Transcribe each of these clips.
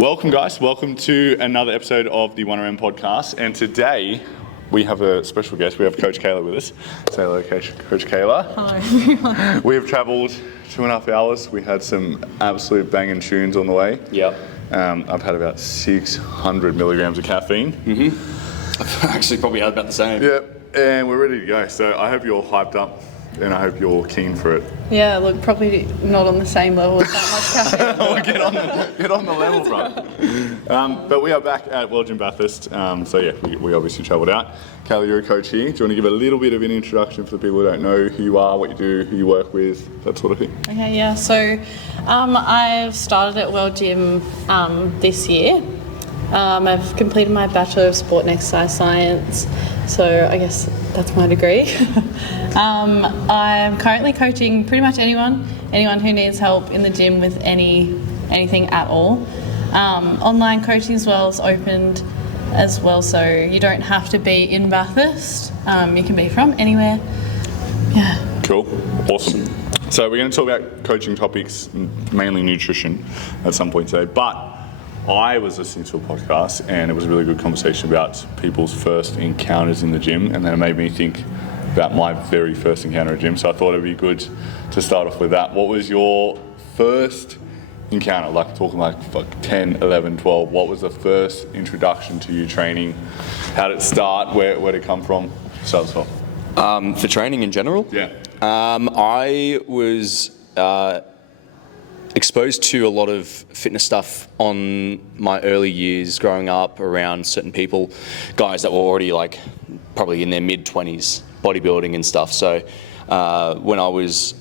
Welcome, guys. Welcome to another episode of the 1RM podcast. And today we have a special guest. We have Coach Kayla with us. Say hello, Coach Kayla. Hello. We have travelled 2.5 hours. We had some absolute banging tunes on the way. Yep. I've had about 600 milligrams of caffeine. I've actually probably had about the same. Yep. And we're ready to go. So I hope you're hyped up and I hope you're keen for it. Yeah, look, probably not on the same level as that much caffeine. We'll get on the level front. But we are back at World Gym Bathurst. So yeah, we obviously travelled out. Kayla, you're a coach here. Do you want to give a little bit of an introduction for the people who don't know who you are, what you do, who you work with, that sort of thing? Okay, yeah. So I've started at World Gym this year. I've completed my Bachelor of Sport and Exercise Science, so I guess that's my degree. I'm currently coaching pretty much anyone who needs help in the gym with anything at all. Online coaching as well is opened as well, so you don't have to be in Bathurst. You can be from anywhere. Yeah. Cool. Awesome. So we're going to talk about coaching topics, mainly nutrition, at some point today. But I was listening to a podcast and it was a really good conversation about people's first encounters in the gym, and then it made me think about my very first encounter at gym. So I thought it'd be good to start off with that. What was your first encounter? Like talking like 10, 11, 12. What was the first introduction to you training? How did it start? Where did it come from? Start us off. For training in general? Yeah. I was exposed to a lot of fitness stuff on my early years growing up around certain people, guys that were already like probably in their mid-20s, bodybuilding and stuff. So when I was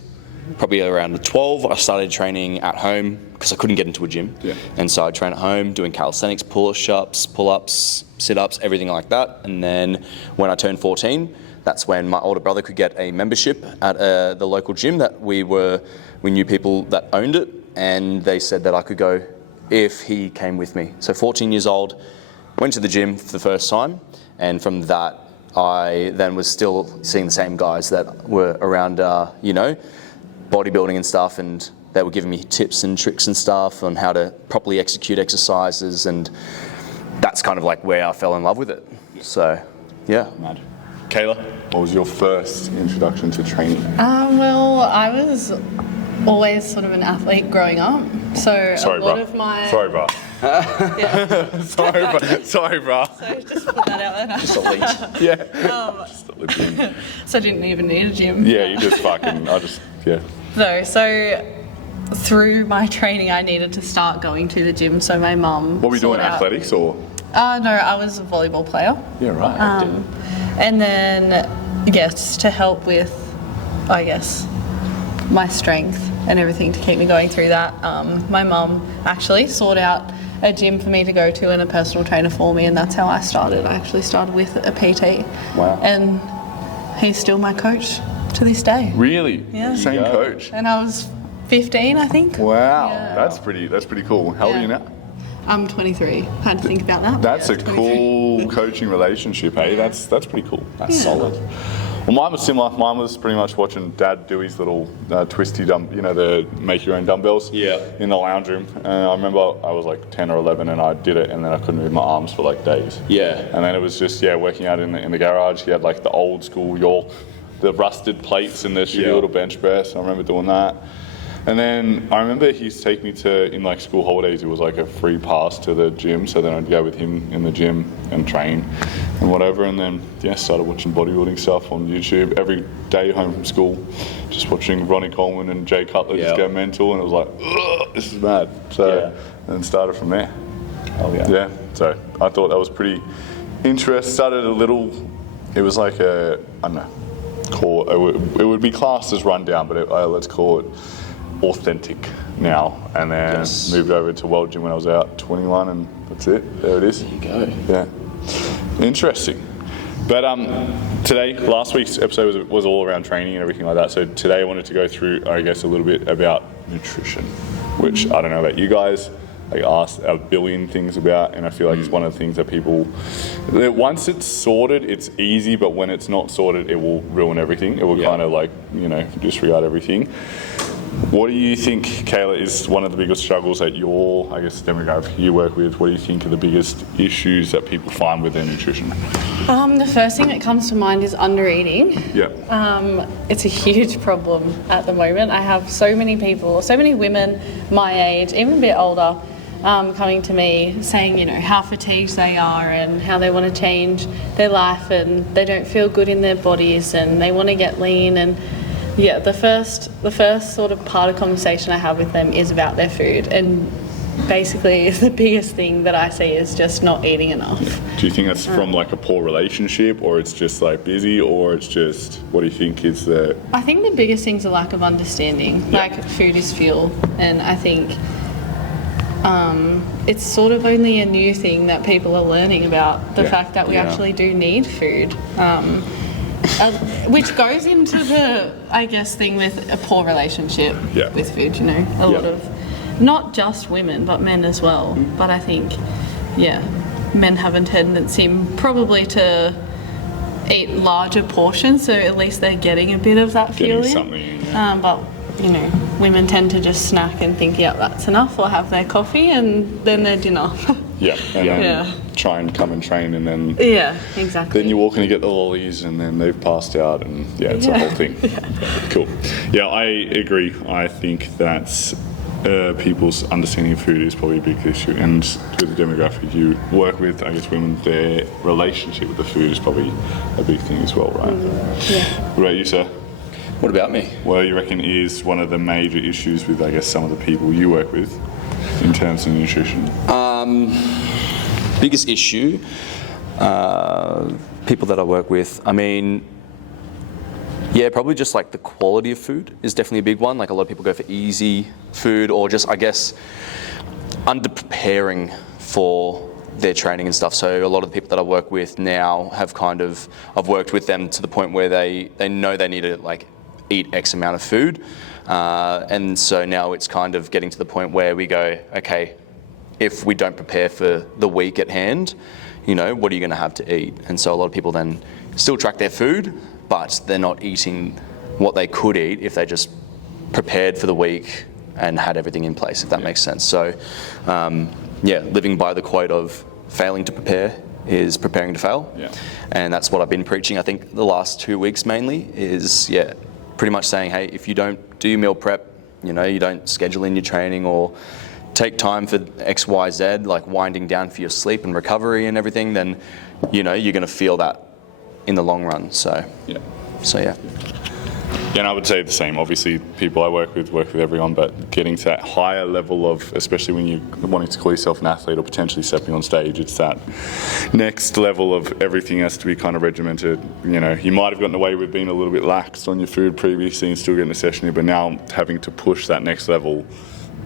probably around 12, I started training at home because I couldn't get into a gym. Yeah. And so I trained at home doing calisthenics, push-ups, pull-ups, sit-ups, everything like that. And then when I turned 14, that's when my older brother could get a membership at the local gym that we knew people that owned it, and they said that I could go if he came with me. So 14 years old, went to the gym for the first time, and from that I then was still seeing the same guys that were around, bodybuilding and stuff, and they were giving me tips and tricks and stuff on how to properly execute exercises, and that's kind of like where I fell in love with it. So, yeah. Mad. Kayla, what was your first introduction to training? Well, I was always sort of an athlete growing up, so Sorry, a lot bro. of my... Sorry, bro. Yeah. Sorry, bro. So just put that out there. Just a leech. Yeah. Just a little bit. So I didn't even need a gym. Yeah, you just yeah. So through my training, I needed to start going to the gym. So my mum. What were you doing, sorted out- athletics or? No, I was a volleyball player. Yeah, right. And then, yes, to help with, I guess, my strength and everything to keep me going through that, my mum actually sorted out a gym for me to go to and a personal trainer for me, and that's how I started. I actually started with a PT. Wow. And he's still my coach to this day. Really? Yeah. Same coach? And I was 15, I think. Wow. Yeah. That's pretty cool. How old are you now? I'm 23. Had to think about that. That's Yeah, a 23. cool coaching relationship, hey? That's pretty cool. That's solid. Well, mine was similar. Mine was pretty much watching Dad do his little twisty the make your own dumbbells in the lounge room. And I remember I was like 10 or 11 and I did it, and then I couldn't move my arms for like days. Yeah. And then it was just working out in the garage. He had like the old school York, the rusted plates and the shield or bench press. I remember doing that. And then I remember he'd take me to, in like school holidays, it was like a free pass to the gym. So then I'd go with him in the gym and train and whatever. And then, started watching bodybuilding stuff on YouTube every day home from school, just watching Ronnie Coleman and Jay Cutler just go mental. And it was like, ugh, this is mad. So then started from there. Oh, yeah. Yeah. So I thought that was pretty interesting. Started a little, it was like I don't know, it would be classed as rundown, but let's call it authentic now, and then moved over to World Gym when I was out 21, and that's it. There it is. There you go. Yeah. Interesting. But today, last week's episode was all around training and everything like that. So today I wanted to go through, I guess, a little bit about nutrition, which I don't know about you guys. I asked a billion things about, and I feel like it's one of the things that people, once it's sorted, it's easy, but when it's not sorted, it will ruin everything. It will kind of like, disregard everything. What do you think, Kayla, is one of the biggest struggles that your, I guess, demographic you work with? What do you think are the biggest issues that people find with their nutrition? The first thing that comes to mind is undereating. Yeah. It's a huge problem at the moment. I have so many people, so many women my age, even a bit older, coming to me saying, you know, how fatigued they are and how they want to change their life and they don't feel good in their bodies and they want to get lean. And yeah, the first sort of part of conversation I have with them is about their food, and basically the biggest thing that I see is just not eating enough. Do you think that's from like a poor relationship, or it's just like busy, or it's just, what do you think is the... I think the biggest thing's a lack of understanding. Yeah. Like, food is fuel, and I think it's sort of only a new thing that people are learning about, the fact that we actually do need food. Which goes into the, I guess, thing with a poor relationship with food, you know. A lot of, not just women, but men as well. But I think, men have a tendency probably to eat larger portions, so at least they're getting a bit of that fuel in. Something, but, you know, women tend to just snack and think, that's enough, or have their coffee and then their dinner. Then try and come and train, and then exactly. Then you walk in and get the lollies, and then they've passed out, and it's a whole thing. Cool. Yeah, I agree. I think that's people's understanding of food is probably a big issue, and with the demographic you work with, I guess women, their relationship with the food is probably a big thing as well, right? What about you, sir? What about me? What do you reckon is one of the major issues with, I guess, some of the people you work with in terms of nutrition? Biggest issue, people that I work with, I mean, probably just like the quality of food is definitely a big one. Like, a lot of people go for easy food, or just, I guess, under preparing for their training and stuff. So a lot of the people that I work with now have I've worked with them to the point where they know they need to like eat X amount of food. And so now it's kind of getting to the point where we go, okay, if we don't prepare for the week at hand, you know, what are you going to have to eat? And so a lot of people then still track their food, but they're not eating what they could eat if they just prepared for the week and had everything in place, if that makes sense. So, living by the quote of failing to prepare is preparing to fail. And that's what I've been preaching, I think, the last 2 weeks mainly, is, pretty much saying, hey, if you don't do meal prep, you know, you don't schedule in your training or take time for X, Y, Z, like winding down for your sleep and recovery and everything, then, you know, you're going to feel that in the long run. So, yeah, and I would say the same. Obviously, people I work with everyone, but getting to that higher level of, especially when you're wanting to call yourself an athlete or potentially stepping on stage, it's that next level of everything has to be kind of regimented. You know, you might have gotten away with being a little bit lax on your food previously and still getting a session in, but now having to push that next level,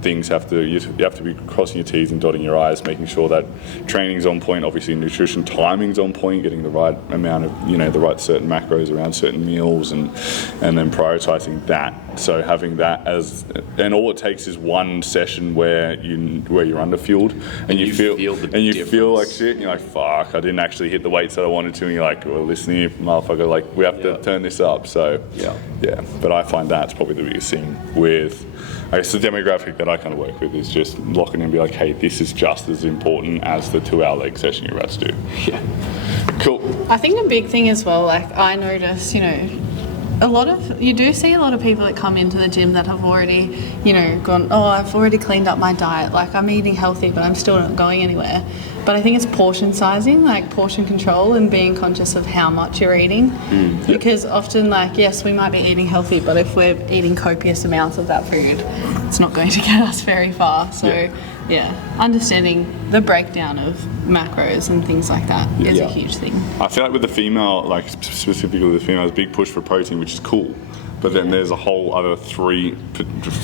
things you have to be crossing your T's and dotting your I's, making sure that training's on point, obviously nutrition timing's on point, getting the right amount of, you know, the right certain macros around certain meals, and then prioritizing that. So having that and all it takes is one session where you're under fueled and you feel like shit, and you're like, fuck, I didn't actually hit the weights that I wanted to, and you're like, well, listen here, motherfucker, like, we have to turn this up. So but I find that's probably the biggest thing with, I guess, the demographic that I kind of work with, is just locking in and be like, hey, this is just as important as the 2-hour leg session you're about to do. Cool. I think a big thing as well, like, I notice, you know, you do see a lot of people that come into the gym that have already, you know, gone, I've already cleaned up my diet, like, I'm eating healthy, but I'm still not going anywhere. But I think it's portion sizing, like portion control, and being conscious of how much you're eating. Because often, like, yes, we might be eating healthy, but if we're eating copious amounts of that food, it's not going to get us very far. So, understanding the breakdown of macros and things like that is a huge thing. I feel like with the female, like specifically with the females, big push for protein, which is cool. But then there's a whole other 3,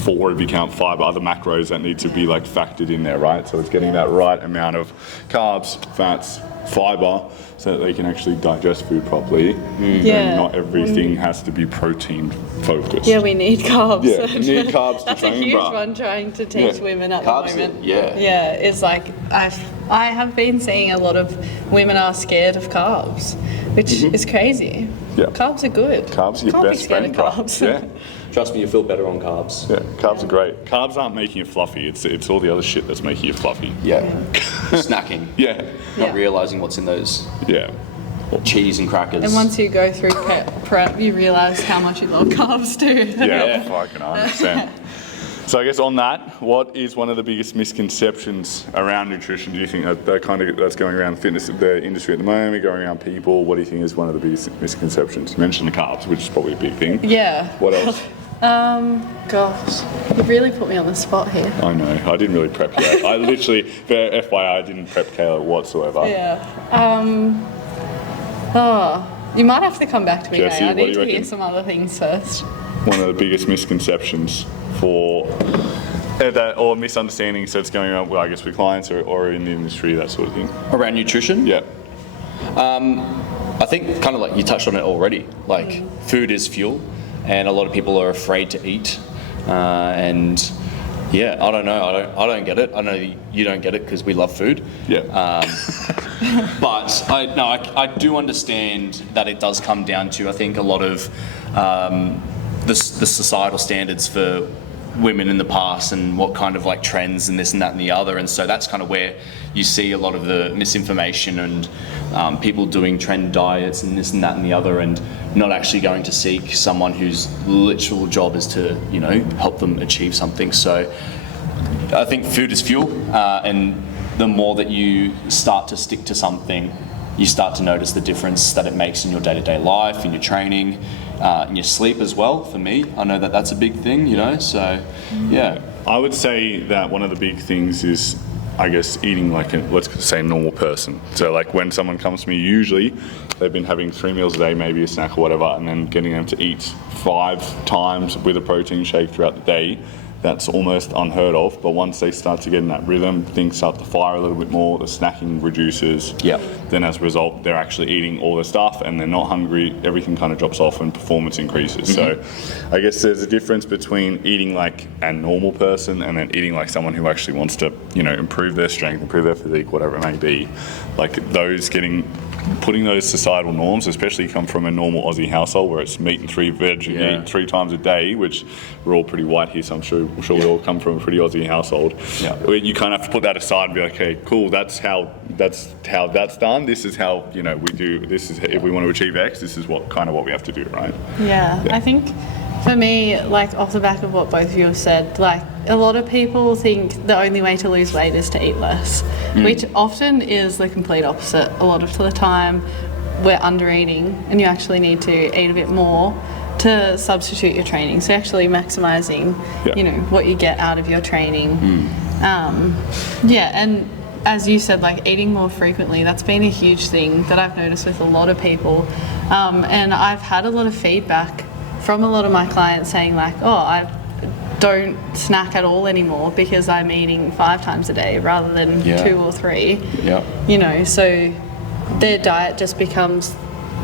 4 if you count 5 other macros that need to be like factored in there, right? So it's getting that right amount of carbs, fats, fiber, so that they can actually digest food properly. And not everything has to be protein focused. Yeah, we need carbs. Yeah, we need carbs to That's train, a huge one trying to teach women at carbs, the moment. Yeah, it's like I have been seeing a lot of women are scared of carbs, which is crazy. Carbs are good. Carbs are your Can't best be scared friend, of carbs. trust me, you feel better on carbs. Yeah, carbs are great. Carbs aren't making you fluffy. It's all the other shit that's making you fluffy. Yeah. Snacking. Yeah. Not realising what's in those Yeah. cheese and crackers. And once you go through prep, you realise how much you love carbs too. Yeah, fucking 100%. So I guess on that, what is one of the biggest misconceptions around nutrition? Do you think that's going around the industry at the moment, going around people? What do you think is one of the biggest misconceptions? You mentioned the carbs, which is probably a big thing. Yeah. What else? Gosh, you really put me on the spot here. I know. I didn't really prep you. I literally, for FYI, I didn't prep Kayla whatsoever. Yeah. You might have to come back to me, Jesse, I what do need you to hear reckon? some other things first. One of the biggest misconceptions or misunderstandings that's going on, well, I guess with clients or in the industry, that sort of thing. Around nutrition? Yeah. I think kind of like you touched on it already. Like food is fuel, and a lot of people are afraid to eat. And yeah, I don't know. I don't get it. I know you don't get it because we love food. Yeah. But I do understand that it does come down to, I think, a lot of the societal standards for women in the past and what kind of like trends and this and that and the other, and so that's kind of where you see a lot of the misinformation and people doing trend diets and this and that and the other, and not actually going to seek someone whose literal job is to help them achieve something. So I think food is fuel, and the more that you start to stick to something, you start to notice the difference that it makes in your day-to-day life, in your training, in your sleep as well. For me, I know that that's a big thing, so yeah. I would say that one of the big things is, I guess, eating like let's say normal person. So like when someone comes to me, usually they've been having 3 meals a day, maybe a snack or whatever, and then getting them to eat 5 times with a protein shake throughout the day. That's almost unheard of, but once they start to get in that rhythm, things start to fire a little bit more, the snacking reduces. Yeah. Then as a result, they're actually eating all the stuff and they're not hungry, everything kind of drops off and performance increases. So I guess there's a difference between eating like a normal person and then eating like someone who actually wants to, improve their strength, improve their physique, whatever it may be. Like putting those societal norms, especially come from a normal Aussie household where it's meat and 3 veg and you eat 3 times a day, which we're all pretty white here, so I'm sure we all come from a pretty Aussie household. Yeah. You kind of have to put that aside and be like, okay, cool, that's how that's done. This is how we do. This is if we want to achieve X. This is what we have to do, right? Yeah. I think for me, like off the back of what both of you have said, like a lot of people think the only way to lose weight is to eat less, which often is the complete opposite. A lot of the time we're under eating and you actually need to eat a bit more to substitute your training. So actually maximising, what you get out of your training. And as you said, like eating more frequently, that's been a huge thing that I've noticed with a lot of people. And I've had a lot of feedback from a lot of my clients saying like, I don't snack at all anymore because I'm eating 5 times a day rather than 2 or 3. Yeah. So their diet just becomes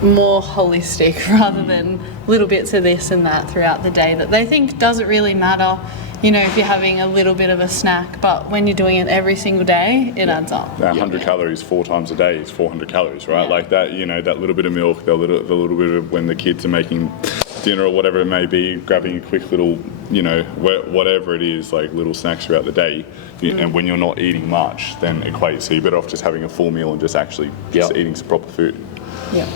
more holistic rather than little bits of this and that throughout the day that they think doesn't really matter, if you're having a little bit of a snack, but when you're doing it every single day, it adds up. 100 calories 4 times a day is 400 calories, right? Like that, that little bit of milk, the little bit of when the kids are making dinner or whatever it may be, grabbing a quick little, whatever it is, like little snacks throughout the day. And when you're not eating much, then equates. So you're better off just having a full meal and just actually eating some proper food. Yeah.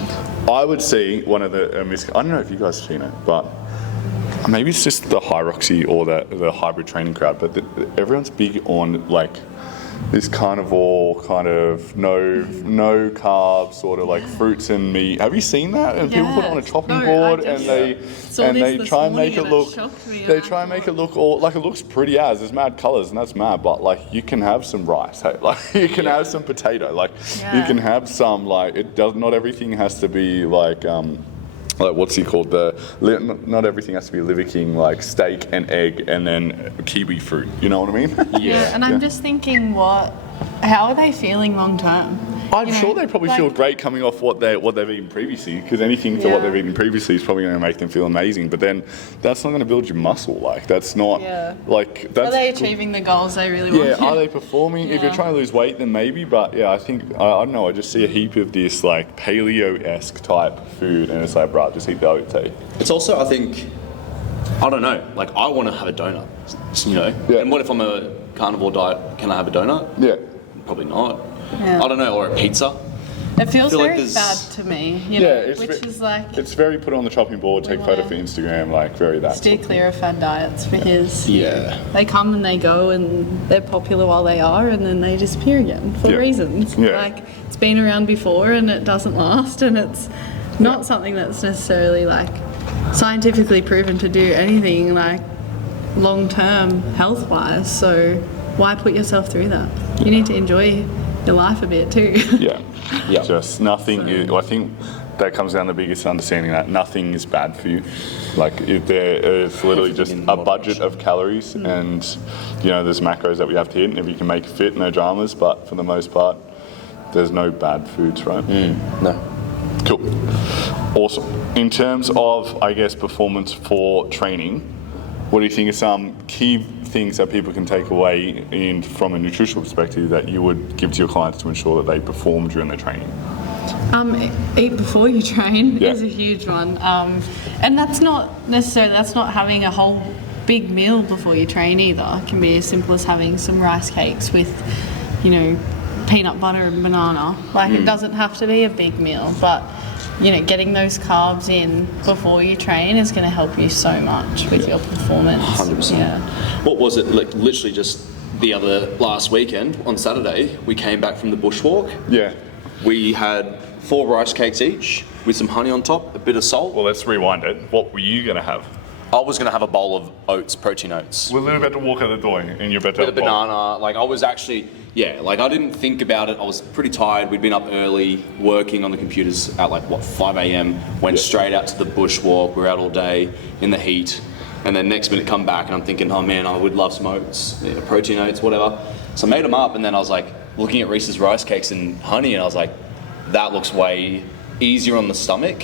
I would see one of the I don't know if you guys have seen it, but maybe it's just the Hyroxy or the hybrid training crowd, but everyone's big on like this carnivore kind of no carbs sort of like fruits and meat. Have you seen that? And people put it on a chopping board and they try and make it look all like it looks pretty as there's mad colours and that's mad, but like you can have some rice, hey? Like you can have some potato, like you can have some not everything has to be like what's he called? Not everything has to be Liver King, like steak and egg and then kiwi fruit. You know what I mean? Yeah. And I'm just thinking, how are they feeling long term? I'm sure they probably feel great coming off what they've eaten previously, because anything to what they've eaten previously is probably going to make them feel amazing. But then that's not going to build your muscle. Like that's not like that's. Are they achieving the goals they really want? Yeah, are they performing? If you're trying to lose weight, then maybe. But yeah, I think I don't know. I just see a heap of this like paleo-esque type food, and it's like, bruh, just eat the oat. It's also, I think, I don't know. Like, I want to have a donut, you know? Yeah. And what if I'm a carnivore diet? Can I have a donut? Yeah. Probably not. Yeah. I don't know, or a pizza. It feels feel like very there's- bad to me, you know, Yeah, which is like, it's very put on the chopping board, take photo for Instagram, like very that. steer clear of fad diets because Yeah. they come and they go and they're popular while they are and then they disappear again for Yeah. reasons. Yeah. Like, it's been around before and it doesn't last, and it's not something that's necessarily like scientifically proven to do anything like long term health wise. So why put yourself through that? You need to enjoy your life a bit too. Yeah. Yeah. Just nothing. I think that comes down to the biggest understanding that nothing is bad for you. Like if there is literally just in a budget of calories, and you know there's macros that we have to hit, and if you can make it fit, no dramas. But for the most part, there's no bad foods, right? No. Cool. Awesome. In terms of, I guess, performance for training, what do you think are some key things that people can take away from a nutritional perspective that you would give to your clients to ensure that they perform during their training? Eat before you train Yeah. is a huge one, and that's not having a whole big meal before you train either. It can be as simple as having some rice cakes with, you know, peanut butter and banana. Like it doesn't have to be a big meal, but you know, getting those carbs in before you train is going to help you so much with your performance. 100%. Yeah. What was it, like literally just last weekend on Saturday, we came back from the bushwalk. Yeah. We had 4 rice cakes each with some honey on top, a bit of salt. Well, let's rewind it. What were you going to have? I was going to have a bowl of oats, protein oats. We're about to walk out the door and you're about to With have a a bowl. banana. Like I was actually, like I didn't think about it. I was pretty tired. We'd been up early working on the computers at 5 a.m. Went straight out to the bushwalk. We were out all day in the heat. And then next minute come back and I'm thinking, oh man, I would love some oats, protein oats, whatever. So I made them up and then I was like looking at Rhys's rice cakes and honey and I was like, that looks way easier on the stomach,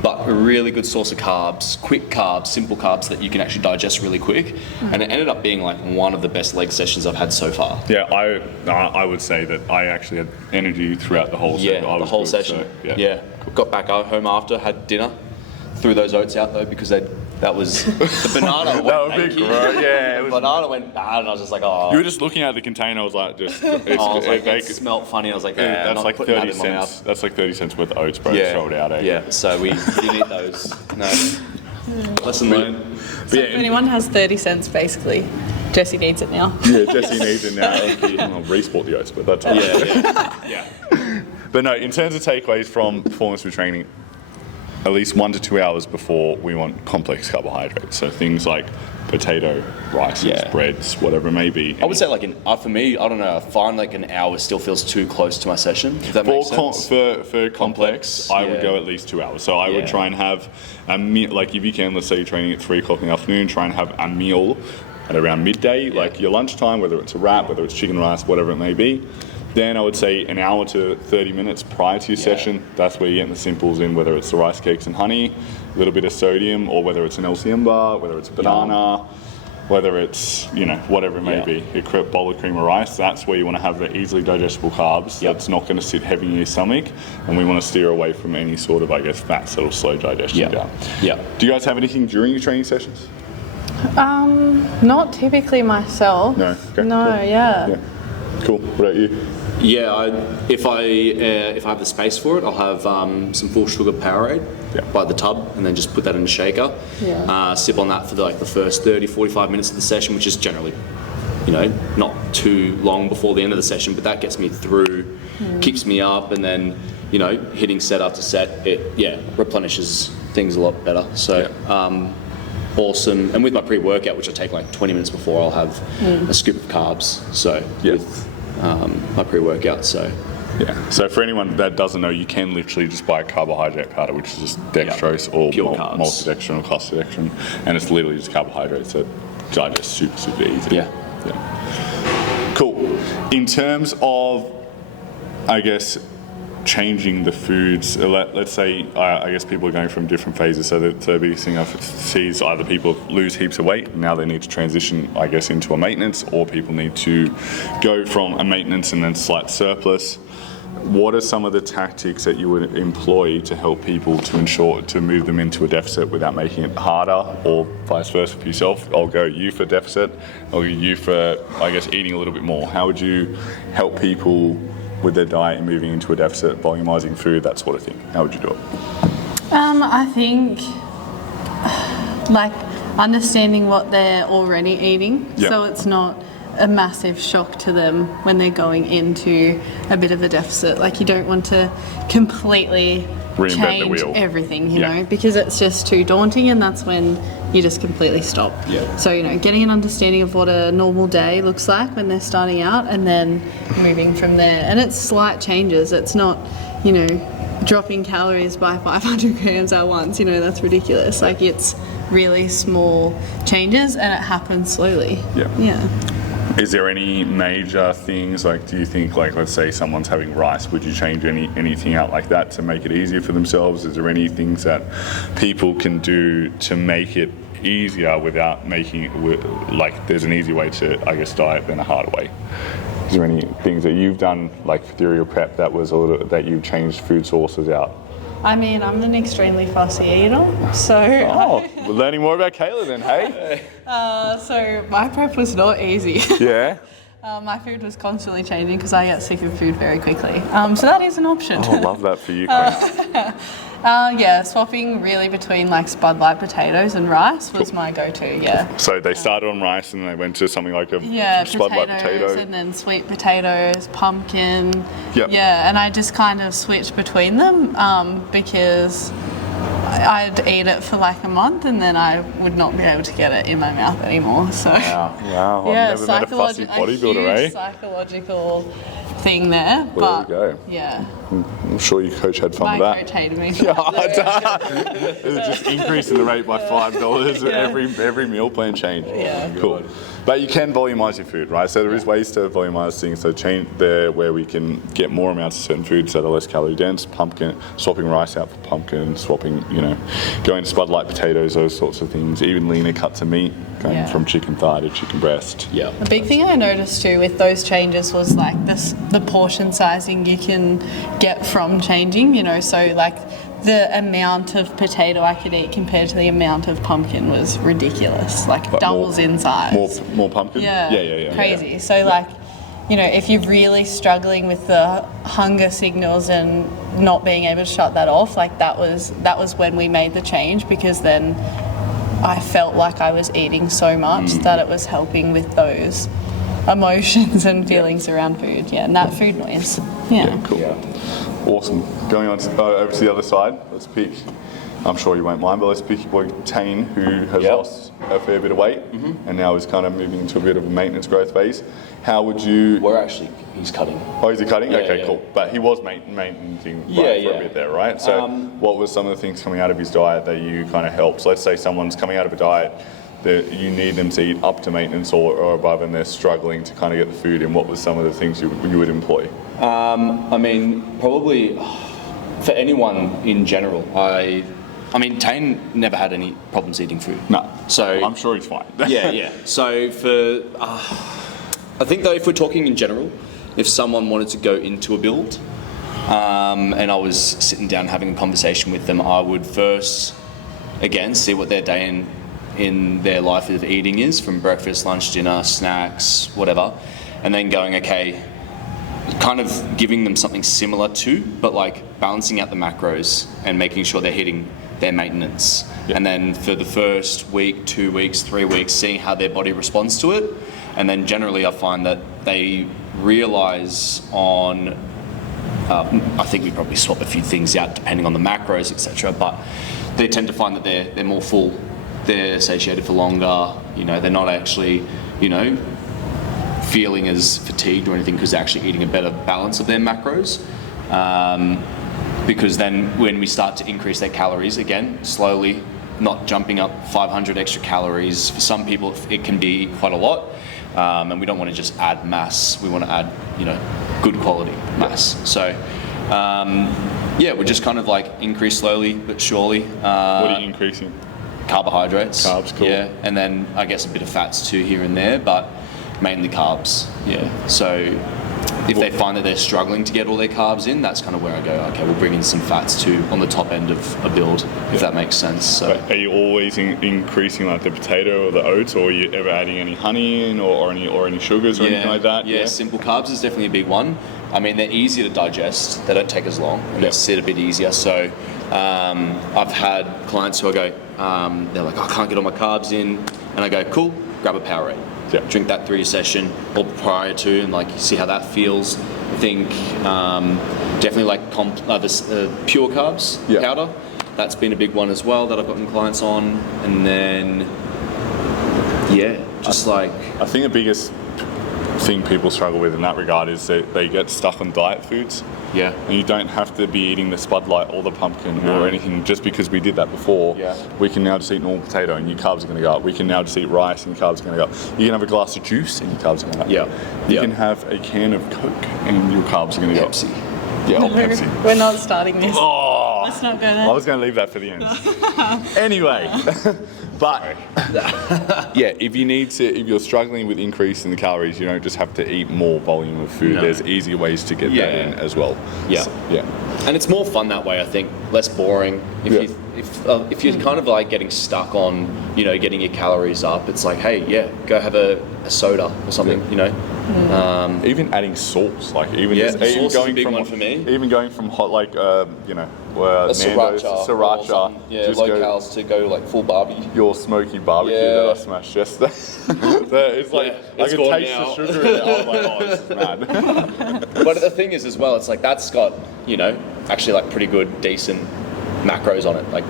but a really good source of carbs, quick carbs, simple carbs that you can actually digest really quick. And it ended up being like one of the best leg sessions I've had so far. Yeah, I would say that I actually had energy throughout the whole session. Yeah, the whole session. So, yeah. Got back home after, had dinner, threw those oats out though because that was the banana. That would be gross. Yeah, it was. Banana went bad, and I was just like, oh. You were just looking at the container. I was like, it smelled funny. I was like, yeah, that's not like putting 30 that in my mouth. cents. That's like 30 cents worth of oats, bro. Yeah, Throw it out, eh? yeah. So we didn't eat those. No. Lesson learned. So if anyone has 30 cents, basically, Jesse needs it now. Yeah, Jesse needs it now. I'll re-sport the oats, but that's all right. Yeah. But no, in terms of takeaways from performance for training, at least 1 to 2 hours before we want complex carbohydrates. So things like potato, rice, breads, whatever it may be. I would say for me, I don't know, I find like an hour still feels too close to my session, if that makes sense. For complex, I would go at least 2 hours. So I would try and have a meal, like if you can, let's say you're training at 3 o'clock in the afternoon, try and have a meal at around midday, like your lunchtime, whether it's a wrap, whether it's chicken rice, whatever it may be. Then I would say an hour to 30 minutes prior to your session, that's where you're getting the simples in, whether it's the rice cakes and honey, a little bit of sodium, or whether it's an LCM bar, whether it's a banana, whether it's, whatever it may be, a bowl of cream of rice. That's where you want to have the easily digestible carbs that's not going to sit heavy in your stomach, and we want to steer away from any sort of, fats that'll slow digestion down. Yeah. Do you guys have anything during your training sessions? Not typically myself. No? Okay, No, cool. yeah. Cool. What about you? Yeah, if I have the space for it, I'll have some full sugar Powerade by the tub and then just put that in a shaker. Yeah. Sip on that for the first 30-45 minutes of the session, which is generally, not too long before the end of the session, but that gets me through, keeps me up, and then, hitting set after set, it replenishes things a lot better. So awesome. And with my pre-workout, which I take 20 minutes before, I'll have a scoop of carbs. So with my pre-workout, so so for anyone that doesn't know, you can literally just buy a carbohydrate powder, which is just dextrose or pure carbs, maltodextrin or costodextrin, and it's literally just carbohydrates that digest super easy. Cool. In terms of, I guess, changing the foods, let's say I guess people are going from different phases, so the biggest thing I see is either people lose heaps of weight, now they need to transition, I guess, into a maintenance, or people need to go from a maintenance and then slight surplus. what are some of the tactics that you would employ to help people to move them into a deficit without making it harder, or vice versa for yourself? I'll go you for deficit, I'll go you for, I guess, eating a little bit more. How would you help people with their diet and moving into a deficit, volumizing food, that sort of thing? How would you do it? I think like understanding what they're already eating, Yep. so it's not a massive shock to them when they're going into a bit of a deficit. Like, you don't want to completely Reinvent the change wheel. everything, you Yeah. know, because it's just too daunting, and that's when you just completely stop. Yeah. So, you know, getting an understanding of what a normal day looks like when they're starting out, and then moving from there. And it's slight changes. It's not, you know, dropping calories by 500 grams at once. You know, that's ridiculous. Like, it's really small changes, and it happens slowly. Yeah. Yeah. Is there any major things, like, do you think, like, let's say someone's having rice, would you change anything out like that to make it easier for themselves? Is there any things that people can do to make it easier without making it, like, there's an easy way to, I guess, diet than a harder way? Is there any things that you've done, like theory or prep, that you've changed food sources out? I mean, I'm an extremely fussy eater, so We're learning more about Kayla then, hey? so my prep was not easy. Yeah? My food was constantly changing because I get sick of food very quickly. So that is an option. Oh, I love that for you, Queen. Yeah, swapping really between like Spud Light potatoes and rice was my go-to. Yeah. So they started on rice and they went to something like a Yeah, Spud Light potatoes, potato. and then sweet potatoes, pumpkin. Yep. Yeah, and I just kind of switched between them because I'd eat it for like a month and then I would not be able to get it in my mouth anymore. So Wow, yeah, I've never met a fussy bodybuilder, huge eh? psychological thing there. Well, but there we go. yeah, I'm sure your coach had fun my with coach that. hated me. For that, so. It's just increasing the rate by $5 every meal plan change. Yeah. Cool. But you can volumize your food, right? So there is ways to volumize things. So change there where we can get more amounts of certain foods that are less calorie dense. Pumpkin, swapping rice out for pumpkin, swapping, going to Spud Light potatoes, those sorts of things. Even leaner cuts of meat, going from chicken thigh to chicken breast. Yeah. The big thing I noticed too with those changes was like the portion sizing you can get from changing, so like the amount of potato I could eat compared to the amount of pumpkin was ridiculous, like But doubles in size. More pumpkin? Yeah. Crazy. So like, if you're really struggling with the hunger signals and not being able to shut that off, like that was when we made the change, because then I felt like I was eating so much that it was helping with those emotions and feelings around food. Yeah, and that food noise. Yeah. Cool. Awesome. Going on over to the other side, let's pick, I'm sure you won't mind, but let's pick your boy Tane, who has lost a fair bit of weight and now is kind of moving into a bit of a maintenance growth phase. How would you... He's cutting. Oh, is he cutting? Yeah, okay, yeah. cool. But he was maintaining for Yeah, a yeah. bit there, right? So what were some of the things coming out of his diet that you kind of helped? So let's say someone's coming out of a diet that you need them to eat up to maintenance or above, and they're struggling to kind of get the food in. What were some of the things you would employ? I mean, probably for anyone in general, I mean, Tane never had any problems eating food. No. So I'm sure he's fine. yeah. So I think though, if we're talking in general, if someone wanted to go into a build, and I was sitting down having a conversation with them, I would first, again, see what their day in their life of eating is, from breakfast, lunch, dinner, snacks, whatever, and then going, okay, kind of giving them something similar to, but like balancing out the macros and making sure they're hitting their maintenance. And then for the first week, 2 weeks, 3 weeks, seeing how their body responds to it. And then generally I find that they realize on, I think we probably swap a few things out depending on the macros, etc. But they tend to find that they're more full, they're satiated for longer, they're not actually, feeling as fatigued or anything, because they're actually eating a better balance of their macros. Because then when we start to increase their calories, again, slowly, not jumping up 500 extra calories, for some people it can be quite a lot. And we don't want to just add mass, we want to add, good quality mass. So, we just kind of like increase slowly but surely. What are you increasing? Carbohydrates. Carbs, cool. Yeah, and then I guess a bit of fats too here and there, but mainly carbs. Yeah. So if they find that they're struggling to get all their carbs in, that's kind of where I go, okay, we'll bring in some fats too on the top end of a build, if that makes sense. So Are you always increasing like the potato or the oats, or are you ever adding any honey in, or any sugars or anything like that? Yeah, simple carbs is definitely a big one. I mean, they're easier to digest. They don't take as long, and they sit a bit easier. So I've had clients who I go, they're like, I can't get all my carbs in, and I go, cool, grab a Powerade. Yeah. Drink that through your session or prior to, and like see how that feels. I think definitely like pure carbs powder. That's been a big one as well that I've gotten clients on. And then I think the biggest thing people struggle with in that regard is that they get stuck on diet foods. Yeah. And you don't have to be eating the Spud Light or the pumpkin or anything just because we did that before. Yeah. We can now just eat normal potato and your carbs are going to go up. We can now just eat rice and your carbs are going to go up. You can have a glass of juice and your carbs are going to go up. Yeah. You can have a can of Coke and your carbs are going to go up. Pepsi. Yeah, or Pepsi. We're not starting this. Oh, Let's not go there. I was going to leave that for the end. Anyway, but yeah, if you're struggling with increasing the calories, you don't just have to eat more volume of food. No. There's easier ways to get that in as well. Yeah. So, yeah. And it's more fun that way, I think. Less boring. If you're kind of like getting stuck on, getting your calories up, it's like, hey, go have a soda or something, Even adding sauce, like even sauce is a going big from one for me. Even going from hot, like Nando's sriracha, sriracha, low calories to go like full barbie. Your smoky barbecue that I smashed yesterday. It's like I can taste the sugar in it. I was like, oh, this is mad. But the thing is as well, it's like that's got actually like pretty good, decent macros on it. Like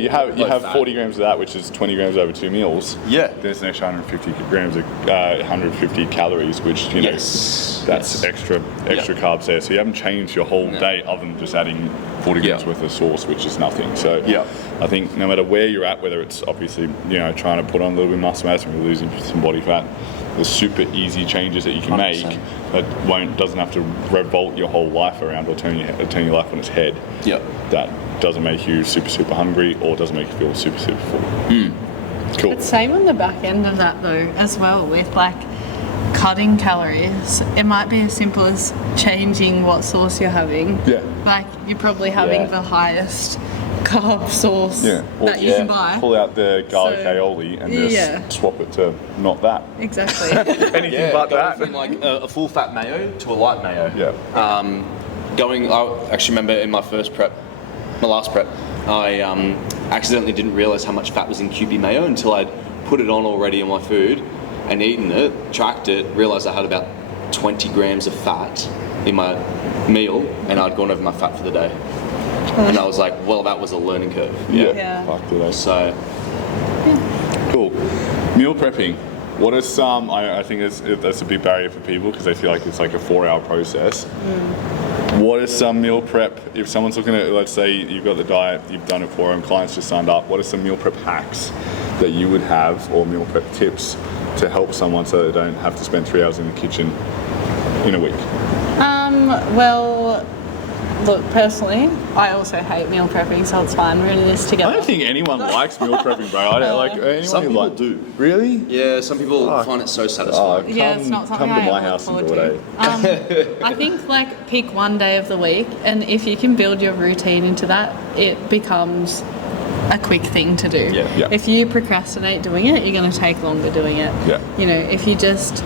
you have 40 grams of that, which is 20 grams over 2 meals. Yeah. There's an extra 150 grams of 150 calories, which that's extra carbs there. So you haven't changed your whole day other than just adding 40 grams worth of sauce, which is nothing. So I think no matter where you're at, whether it's obviously trying to put on a little bit of muscle mass and losing some body fat, there's super easy changes that you can 100%. make that doesn't have to revolt your whole life around or turn your life on its head. Yeah. That doesn't make you super, super hungry or doesn't make you feel super, super full. Cool. It's same on the back end of that though, as well, with like cutting calories. It might be as simple as changing what sauce you're having. Yeah. Like you're probably having the highest carb sauce that you can buy. Pull out the garlic aioli and just swap it to not that. Exactly. Anything but going that. from like a full fat mayo to a light mayo. Yeah. I actually remember in my last prep, I accidentally didn't realise how much fat was in Kewpie mayo until I'd put it on already in my food and eaten it, tracked it, realised I had about 20 grams of fat in my meal and I'd gone over my fat for the day. And I was like, well, that was a learning curve. Yeah. Fuck did I. So, Cool. Meal prepping. What are some, I think that's a big barrier for people because they feel like it's like a 4-hour process. What is some meal prep, if someone's looking at, let's say you've got the diet, you've done it for them, clients just signed up, what are some meal prep hacks that you would have or meal prep tips to help someone so they don't have to spend 3 hours in the kitchen in a week? Well, look, personally, I also hate meal prepping, so it's fine. We're in this together. I don't think anyone likes meal prepping, bro. I don't like anyone. Some who people do. Really? Yeah, some people find it so satisfying. It's not something come to I my look house and forward do it. I think like pick one day of the week, and if you can build your routine into that, it becomes a quick thing to do. Yeah. If you procrastinate doing it, you're going to take longer doing it. Yeah. If you just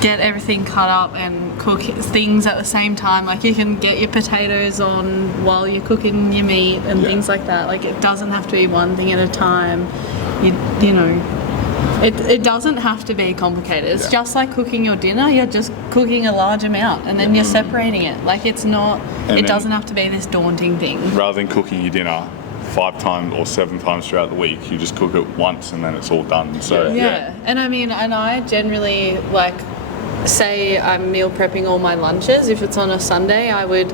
get everything cut up and cook things at the same time, like you can get your potatoes on while you're cooking your meat and things like that. Like it doesn't have to be one thing at a time. It doesn't have to be complicated. It's just like cooking your dinner. You're just cooking a large amount and then you're separating it. Like it doesn't have to be this daunting thing. Rather than cooking your dinner 5 times or 7 times throughout the week, you just cook it once and then it's all done. So And I generally say I'm meal prepping all my lunches. If it's on a Sunday, I would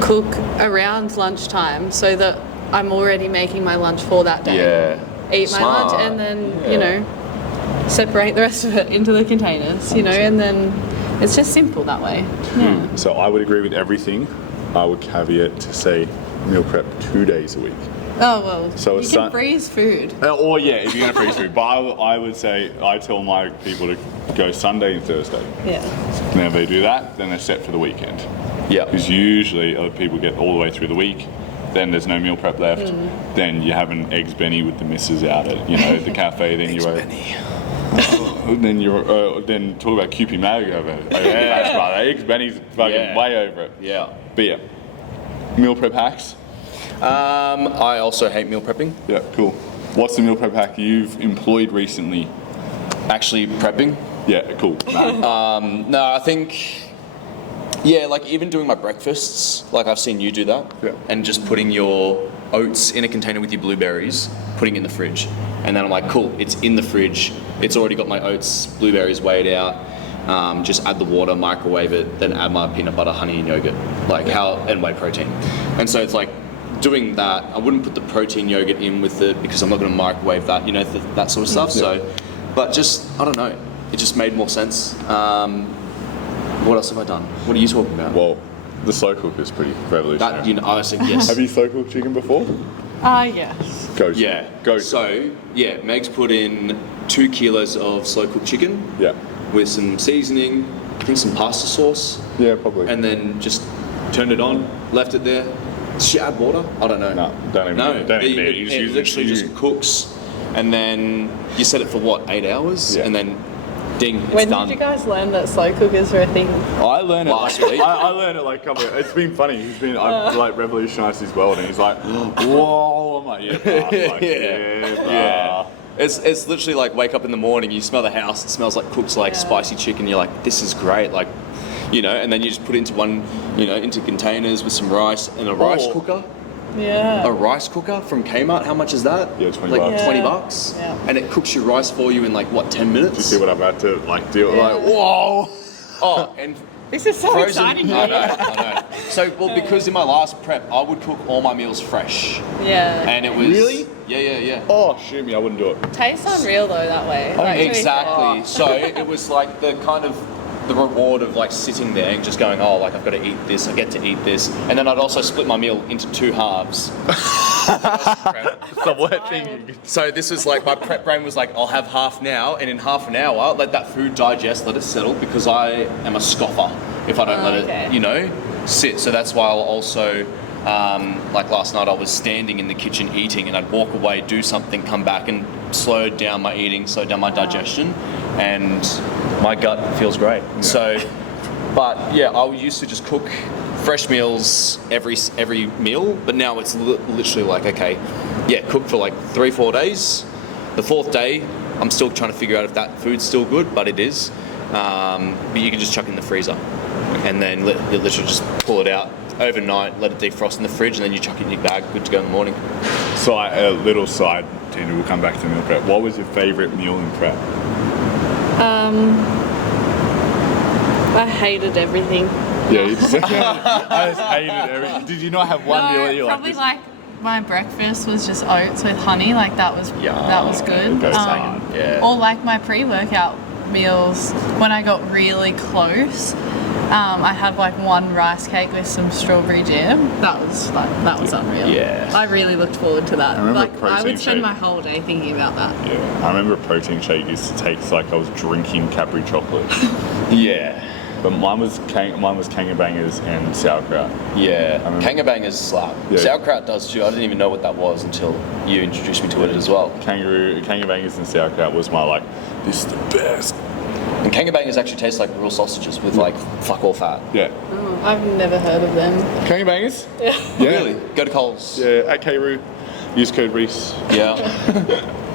cook around lunchtime so that I'm already making my lunch for that day. Eat my lunch and then, separate the rest of it into the containers, and then it's just simple that way. Yeah. So I would agree with everything. I would caveat to say meal prep 2 days a week. Oh, well, So you it's can freeze food. Or yeah, if you're going to freeze food. But I would say, I tell my people to go Sunday and Thursday. Yeah. Now if they do that, then they're set for the weekend. Yeah. Because usually other people get all the way through the week, then there's no meal prep left, then you have an eggs Benny with the missus out at, the cafe, then you're then talk about QP Mag over it. That's right, eggs Benny's fucking way over it. Yeah. But yeah, meal prep hacks. I also hate meal prepping. Yeah, cool. What's the meal prep hack you've employed recently? Actually prepping. Yeah, cool. No, I think, like even doing my breakfasts, like I've seen you do that. Yeah. And just putting your oats in a container with your blueberries, putting it in the fridge. And then I'm like, cool, it's in the fridge. It's already got my oats, blueberries weighed out. Just add the water, microwave it, then add my peanut butter, honey, and yogurt, and whey protein. And so it's like doing that. I wouldn't put the protein yogurt in with it because I'm not going to microwave that, that sort of stuff. Yeah. So, but just I don't know. It just made more sense. What else have I done? What are you talking about? Well, the slow cook is pretty revolutionary. That I said yes. Have you slow cooked chicken before? Yes. Go. Yeah. Go. So Meg's put in 2 kilos of slow cooked chicken. Yeah. With some seasoning, I think some pasta sauce. Yeah, probably. And then just turned it on, left it there. Did she add water? I don't know. No, don't even. No, don't even. it literally just cooks, and then you set it for what, 8 hours, Yeah. and then ding, it's When done. did you guys learn that slow cookers are a thing? I learned it Last like, week. I learned it like a couple. It's been funny. I've like revolutionised his world, and he's like, whoa, I'm like, yeah, bruh. Like, Yeah. It's literally like wake up in the morning, you smell the house, it smells like cooked spicy chicken, you're like, this is great, and then you just put it into into containers with some rice and a rice cooker. Yeah. A rice cooker from Kmart, how much is that? Yeah, 20 like bucks. 20 Yeah. bucks. Yeah. And it cooks your rice for you in 10 minutes? You see what I'm about to deal with? Yeah. Like, whoa. Oh, and This is so frozen. exciting. I know. So, because in my last prep, I would cook all my meals fresh. Yeah. And it was... Really? Yeah. Oh, shoot me, I wouldn't do it. Tastes unreal though that way. Like, Exactly. So it was like the kind of the reward of sitting there and just going, I've got to eat this, I get to eat this. And then I'd also split my meal into 2 halves. It's the worst thing. So this was my prep brain was I'll have half now, and in half an hour, let that food digest, let it settle, because I am a scoffer if I don't let it, sit. So that's why I'll also, last night I was standing in the kitchen eating, and I'd walk away, do something, come back, and slow down my eating, slow down my digestion, and my gut feels great. Yeah. So, but yeah, I used to just cook fresh meals every meal, but now it's literally cook for 3-4 days. The 4th day, I'm still trying to figure out if that food's still good, but it is. But you can just chuck it in the freezer, and then you literally just pull it out overnight, let it defrost in the fridge, and then you chuck it in your bag, good to go in the morning. So a little side tangent, we'll come back to meal prep. What was your favourite meal in prep? I hated everything. Yeah, you just, I just hated everything. Did you not have one meal that you probably this? my breakfast was just oats with honey. That was good. Goes banging. Yeah. Or my pre-workout meals when I got really close. I had 1 rice cake with some strawberry jam. That was unreal. Yeah. I really looked forward to that. I remember I protein would spend shake. my whole day thinking about that. Yeah, I remember a protein shake used to taste like I was drinking Cadbury chocolate. Yeah. But mine was Kangabangers and sauerkraut. Yeah. remember- Kangabangers slap. Yeah. Sauerkraut does too. I didn't even know what that was until you introduced me to it as well. Kangabangers and sauerkraut was my this is the best. And Kangabangers actually taste like real sausages with fuck all fat. Yeah. Oh, I've never heard of them. Kangabangers? Yeah. Yeah. Really? Go to Coles. Yeah, at Kayla, use code Rhys. Yeah.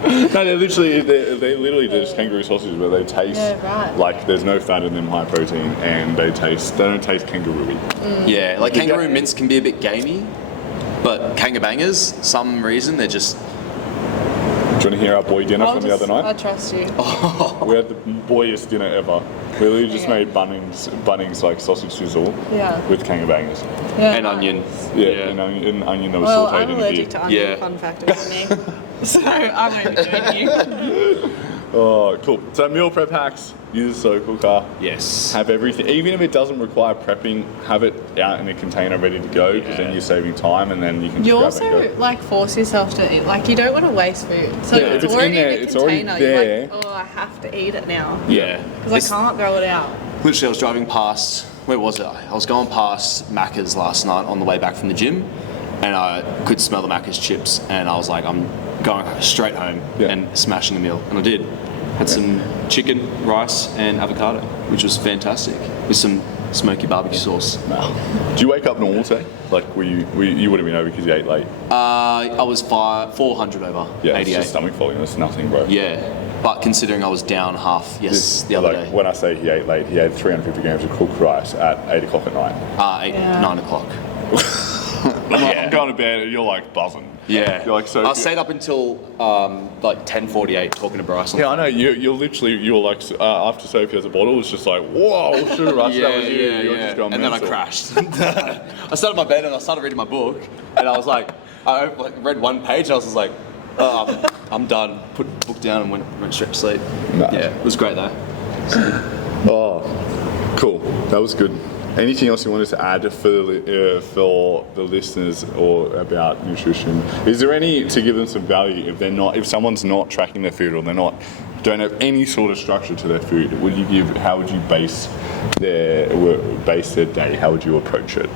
No, they're literally just kangaroo sausages, but they taste like there's no fat in them, high protein, and they don't taste kangaroo-y. Yeah, kangaroo mince can be a bit gamey, but Kangabangers, some reason they're just... Do you want to hear our boy dinner from the other I night? trust you. We had the boyiest dinner ever. We literally just made Bunnings sausage sizzle with Kangabangers. Yeah, and onion. Yeah, and onion that was Well, sauteed I'm in a beer. allergic to onion, Yeah. fun fact about me. So I'm only doing you. Oh, cool. So meal prep hacks. Use a slow cooker. Yes. Have everything, even if it doesn't require prepping, have it out in a container ready to go, because then you're saving time, and then you can You just grab it also and go. like force yourself to eat. Like you don't want to waste food. So Yeah, it's if it's in already there, in the it's already container. there. You're like, oh, I have to eat it now Yeah. because I can't throw it out. Literally, I was driving past, where was it? I was going past Macca's last night on the way back from the gym, and I could smell the Macca's chips, and I was like, I'm going straight home and smashing the meal, and I did. Had some chicken, rice, and avocado, which was fantastic, with some smoky barbecue sauce. Do you wake up normal today? Like, you would have been over because you ate late? I was 400 over, Yeah, 88. it's just stomach volume. It's nothing, bro. Yeah, but considering I was down half, the other Like, day. when I say he ate late, he ate 350 grams of cooked rice at 8 o'clock at night. 9 o'clock. I'm going to bed and you're like buzzing. Yeah. You're like, so. I stayed up until like 10:48 talking to Bryce. Yeah, I know. You're like, after Sophie has a bottle, it's just like, whoa, sure, Russ, that was you. You're just going and then I mental. crashed. I started my bed and I started reading my book, and I was like, I read one page and I was just like, oh, I'm done. Put the book down and went straight to sleep. Nice. Yeah, it was great though. Oh, cool. That was good. Anything else you wanted to add for the listeners or about nutrition? Is there any to give them some value if someone's not tracking their food or don't have any sort of structure to their food? How would you base their day? How would you approach it?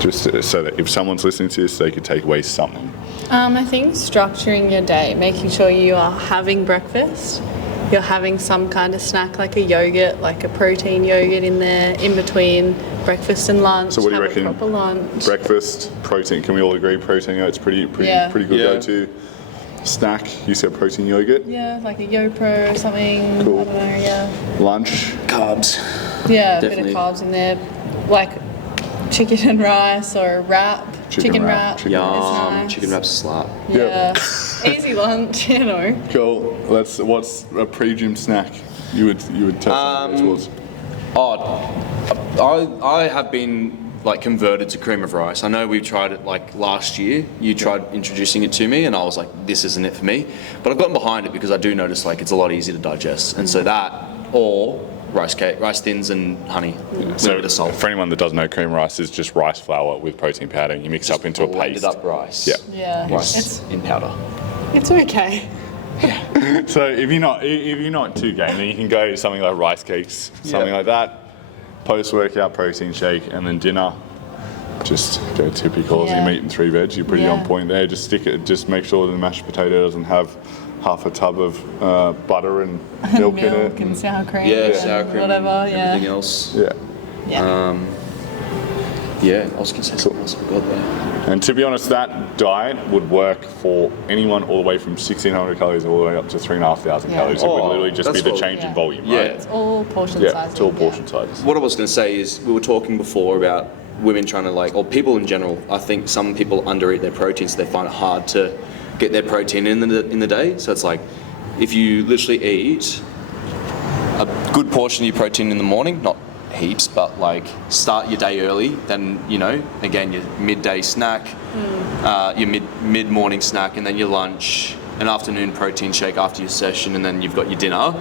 Just so that if someone's listening to this, they could take away something. I think structuring your day, making sure you are having breakfast, you're having some kind of snack like a yogurt, like a protein yogurt in there, in between breakfast and lunch. So what do you have reckon? A proper lunch. Breakfast, protein. Can we all agree protein yogurt's pretty good go-to? Snack, you said protein yogurt. Yeah, like a YoPro or something. Cool. I don't know, yeah. Lunch. Carbs. Yeah, a Definitely. bit of carbs in there, like chicken and rice or a wrap. Chicken wrap. Is Yum. nice. Chicken wraps slap. Yeah. Easy lunch, you know. Cool. What's a pre-gym snack you would tell someone towards? I have been like converted to cream of rice. I know we tried it like last year. You tried introducing it to me, and I was like, this isn't it for me. But I've gotten behind it because I do notice like it's a lot easier to digest, and so that or rice cake, rice thins, and honey with a bit of salt. For anyone that doesn't know, cream rice is just rice flour with protein powder. You mix up into a paste. Blended up rice. Yeah. Yeah. Rice in powder. It's okay. So if you're not too game, then you can go to something like rice cakes, something like that. Post-workout protein shake, and then dinner. Just go typical. Yeah. Your meat and 3 veg. You're pretty Yeah. on point there. Just stick it. Just make sure the mashed potato doesn't have half a tub of butter and milk in it. Milk and sour cream. Yeah, and sour cream. Whatever, and yeah. everything else. Yeah. Yeah. Yeah, I was gonna say something else. I forgot there. And to be honest, that diet would work for anyone all the way from 1,600 calories all the way up to 3,500 calories. It would literally just be that's the what- change in Yeah. volume, Yeah. right? It's all portion Yeah, size. it's all portion sizes. What I was going to say is we were talking before about women trying to or people in general. I think some people undereat their protein, so they find it hard to get their protein in the day. So it's like if you literally eat a good portion of your protein in the morning, not heaps, but like start your day early, then again your midday snack, your mid-morning snack, and then your lunch, an afternoon protein shake after your session, and then you've got your dinner.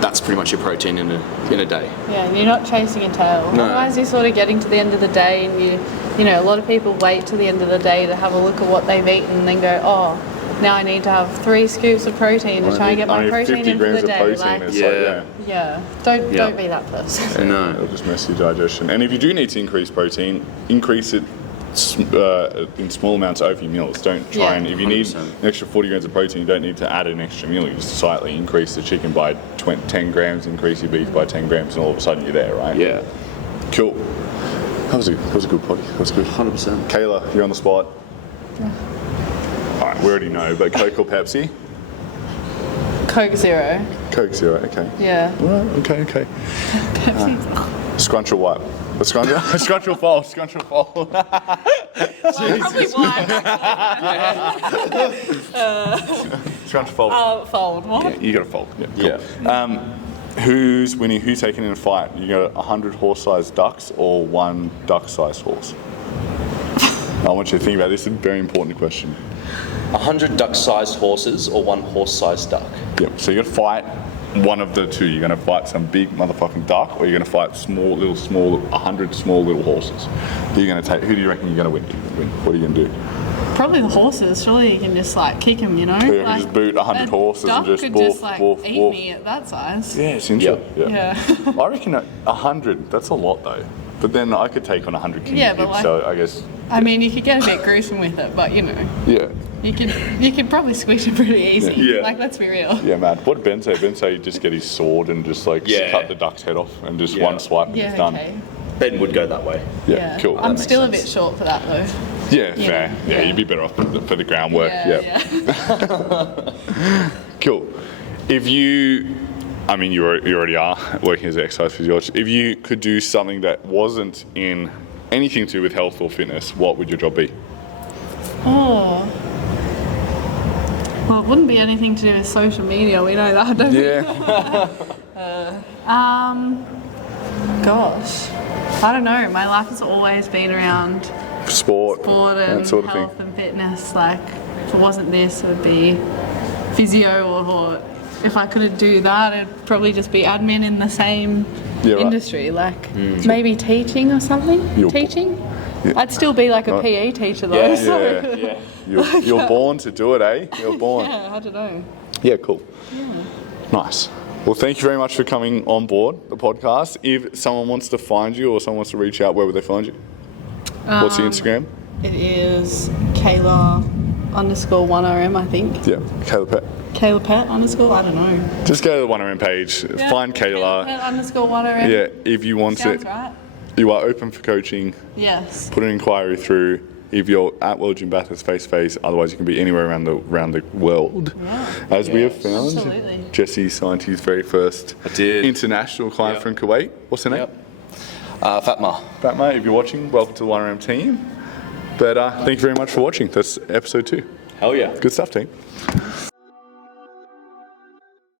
That's pretty much your protein in a day. Yeah, you're not chasing a tail. No. Otherwise, you're sort of getting to the end of the day, and a lot of people wait till the end of the day to have a look at what they've eaten, and then go, oh, now I need to have 3 scoops of protein to try and get my protein 50 in for grams the of day. protein. It's like, Yeah. Yeah, don't be that person. No. It'll just mess your digestion. And if you do need to increase protein, increase it in small amounts over your meals. Don't try and, if you need 100%. an extra 40 grams of protein, you don't need to add an extra meal. You just slightly increase the chicken by 10 grams, increase your beef by 10 grams, and all of a sudden you're there, right? Yeah. Cool. That was a good potty. That was good. 100%. Kayla, you're on the spot. All right, we already know, but Coke or Pepsi? Coke Zero. Coke Zero, okay. Yeah. Well, okay. Scrunch or wipe? Scrunch or fold? Scrunch or fold? Probably one. Scrunch or fold? Fold. What? Yeah, you got to fold. Yeah. Cool. Who's winning? Who's taking in a fight? You got 100 horse-sized ducks or 1 duck-sized horse? I want you to think about this. It's a very important question. 100 duck-sized horses or 1 horse-sized duck? Yep. So you're gonna fight one of the two. You're gonna fight some big motherfucking duck, or you're gonna fight 100 small little horses. You're gonna take. Who do you reckon you're gonna win? What are you gonna do? Probably the horses. Surely you can just like kick them, you know? So you can like, just boot 100 horses and just could wolf, just like wolf, eat wolf. me at that size. Yeah, it's interesting. Yeah. I reckon 100. That's a lot though. But then I could take on 100 guinea Yeah, but pigs, like- so I guess. I mean, you could get a bit gruesome with it, but you know, Yeah. you could probably squish it pretty easy. Yeah. Like, let's be real. Yeah, man. What did Ben say? Ben say you just get his sword and just like Yeah. cut the duck's head off and just Yeah. one swipe and Yeah, it's done. okay. Ben would go that way. Yeah, cool. I'm makes still a sense. bit short for that though. Yeah, fair. Yeah, you'd be better off for the groundwork. Yeah. Cool. If you, I mean, you already are working as an exercise physiologist. If you could do something that wasn't in anything to do with health or fitness, what would your job be? Oh. Well, it wouldn't be anything to do with social media. We know that, don't we? Yeah. Gosh, I don't know. My life has always been around Sport sport and that sort of health thing. and fitness. Like, if it wasn't this, it would be physio, or if I couldn't do that, it'd probably just be admin in the same Yeah, right. industry. Like, maybe teaching or something. You're- Teaching? Yeah. I'd still be like a Right. PE teacher though. So. Yeah. You're born to do it, eh? You're born. Yeah, I don't know. Yeah, cool. Nice. Well, thank you very much for coming on board the podcast. If someone wants to find you or someone wants to reach out, where would they find you? What's your Instagram? It is Kayla _1RM, I think. Yeah, Kayla Pet. Kayla Pat _, I don't know. Just go to the 1RM page, find Kayla. Pat _1RM. Yeah, if you want Sounds it, right. you are open for coaching. Yes. Put an inquiry through. If you're at World Gym Bathurst face to face, otherwise you can be anywhere around the world. Yeah. As we have found, Absolutely. Jesse signed his very first international client from Kuwait. What's her name? Yep. Fatma. Fatma, if you're watching, welcome to the 1RM team. But thank you very much for watching. That's episode 2. Hell yeah. Good stuff, team.